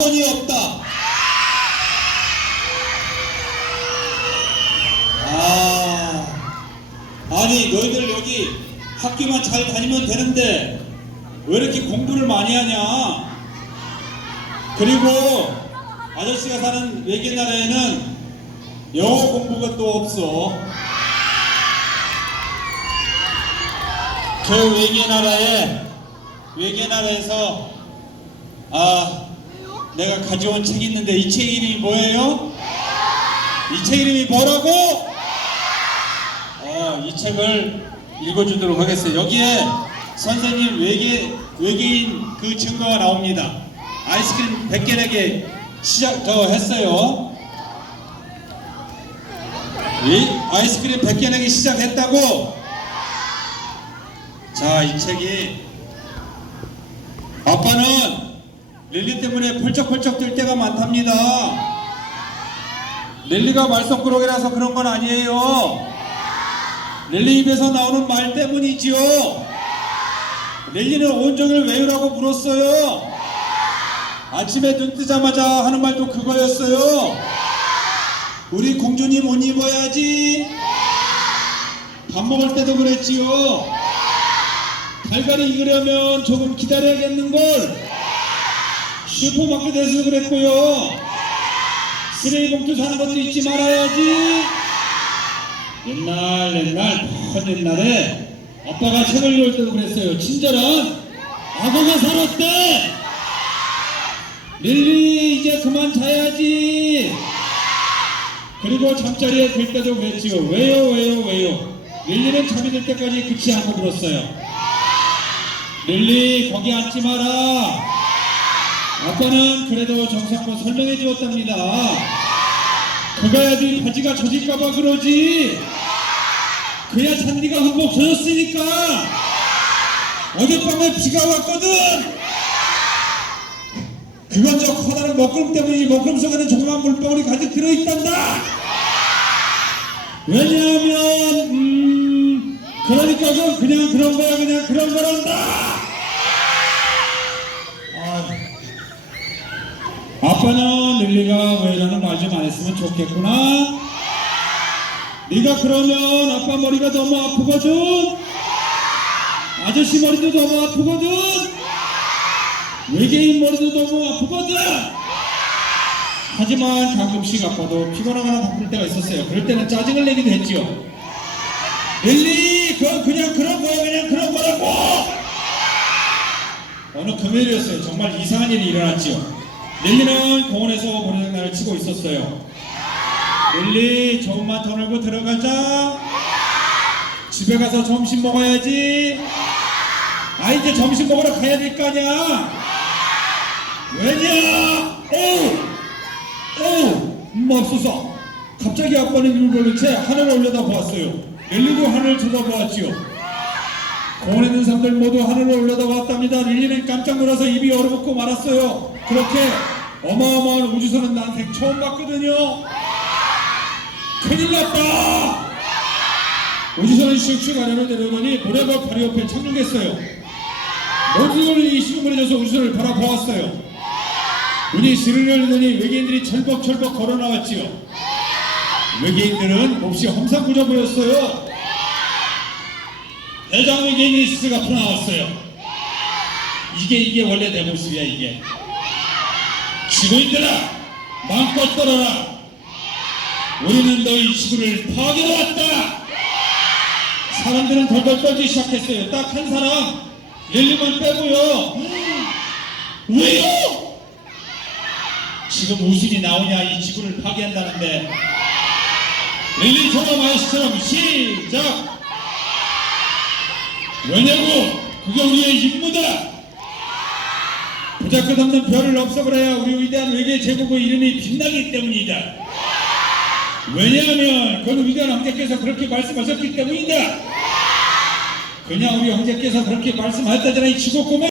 원이 없다. 아, 아니 너희들 여기 학교만 잘 다니면 되는데 왜 이렇게 공부를 많이 하냐? 그리고 아저씨가 사는 외계 나라에는 영어 공부가 또 없어. 저 외계 나라에 외계 나라에서 아 내가 가져온 책이 있는데 이 책 이름이 뭐예요? 이 책 이름이 뭐라고? 어, 이 책을 읽어주도록 하겠어요. 여기에 선생님 외계 외계인 그 증거가 나옵니다. 아이스크림 100개 내게 시작 저 했어요. 이 아이스크림 100개 내기 시작했다고. 자, 이 책이 아빠는 릴리 때문에 펄쩍펄쩍 뛸 때가 많답니다. 릴리가 말썽꾸러기라서 그런 건 아니에요. 릴리 입에서 나오는 말 때문이지요. 릴리는 온종일 외우라고 물었어요. 아침에 눈 뜨자마자 하는 말도 그거였어요. 우리 공주님 옷 입어야지. 밥 먹을 때도 그랬지요. 달걀이 익으려면 조금 기다려야겠는걸. 슈퍼마켓에서 그랬고요. 쓰레기 봉투 사는 것도 잊지 말아야지. 옛날 옛날 먼 옛날에 아빠가 책을 읽을 때도 그랬어요. 친절한 악어가 살았대. 릴리 이제 그만 자야지. 그리고 잠자리에 들 때도 그랬지요. 왜요 왜요 왜요. 릴리는 잠이 들 때까지 그치 않고 들었어요. 릴리 거기 앉지 마라. 아빠는 그래도 정성껏 설명해 주었답니다. 그가야지 바지가 젖을까봐 그러지. 그야 잔디가 흠뻑 젖었으니까. 어젯밤에 비가 왔거든. 그건 저 커다란 먹구름 때문이지 먹구름 속에는 조그만 물방울이 가득 들어있단다. 왜냐하면 음 그러니까 그건 그냥 그런 거야 그냥 그런 거란다. 아, 아빠는 릴리가 왜 이러는 말 좀 안 했으면 좋겠구나. 네가 그러면 아빠 머리가 너무 아프거든. 아저씨 머리도 너무 아프거든. 외계인 머리도 너무 아프거든. 하지만 가끔씩 아빠도 피곤하거나 바쁠 때가 있었어요. 그럴 때는 짜증을 내기도 했지요. 릴리, 그건 그냥 그런 거야, 그냥 그런 거라고. 어느 금요일이었어요. 정말 이상한 일이 일어났지요. 릴리는 공원에서 모래장난을 치고 있었어요. 릴리, 조금만 더 놀고 들어가자. 집에 가서 점심 먹어야지. 아, 이제 점심 먹으러 가야 될 거 아니야. 왜냐? 오! 오! 맙소사! 갑자기 아빠는 눈을 벌린 채 하늘을 올려다 보았어요. 릴리도 하늘을 쳐다보았지요. 공원에 있는 사람들 모두 하늘을 올려다 보았답니다. 릴리는 깜짝 놀라서 입이 얼어붙고 말았어요. 그렇게 어마어마한 우주선은 난생 처음 봤거든요. 큰일 났다! 우주선은 슉슉 아래로 내려오더니 모래가 바로 옆에 착륙했어요. 모두들 이 시공을 해줘서 우주선을 바라보았어요. 눈이 스르르 열리더니 외계인들이 철벅철벅 걸어 나왔지요. 외계인들은 몹시 험상궂어 보였어요. 대장 외계인이 스가 앞으로 나왔어요. 이게 이게 원래 내 모습이야 이게. 지구인들아 마음껏 떨어라. 우리는 너희 지구를 파괴로 왔다. 사람들은 덜덜 떨기 시작했어요. 딱 한 사람 릴리만 빼고요. 왜요? 지금 무슨이 나오냐 이 지구를 파괴한다는데 릴리 조감 아이스처럼 시작 왜냐고 그게 우리의 임무다 부자끝 없는 별을 없애버려야 우리 위대한 외계 제국의 이름이 빛나기 때문이다. 왜냐하면 그건 위대한 황제께서 그렇게 말씀하셨기 때문이다. 그냥 우리 황제께서 그렇게 말씀하셨다잖아 이 지구 꼬마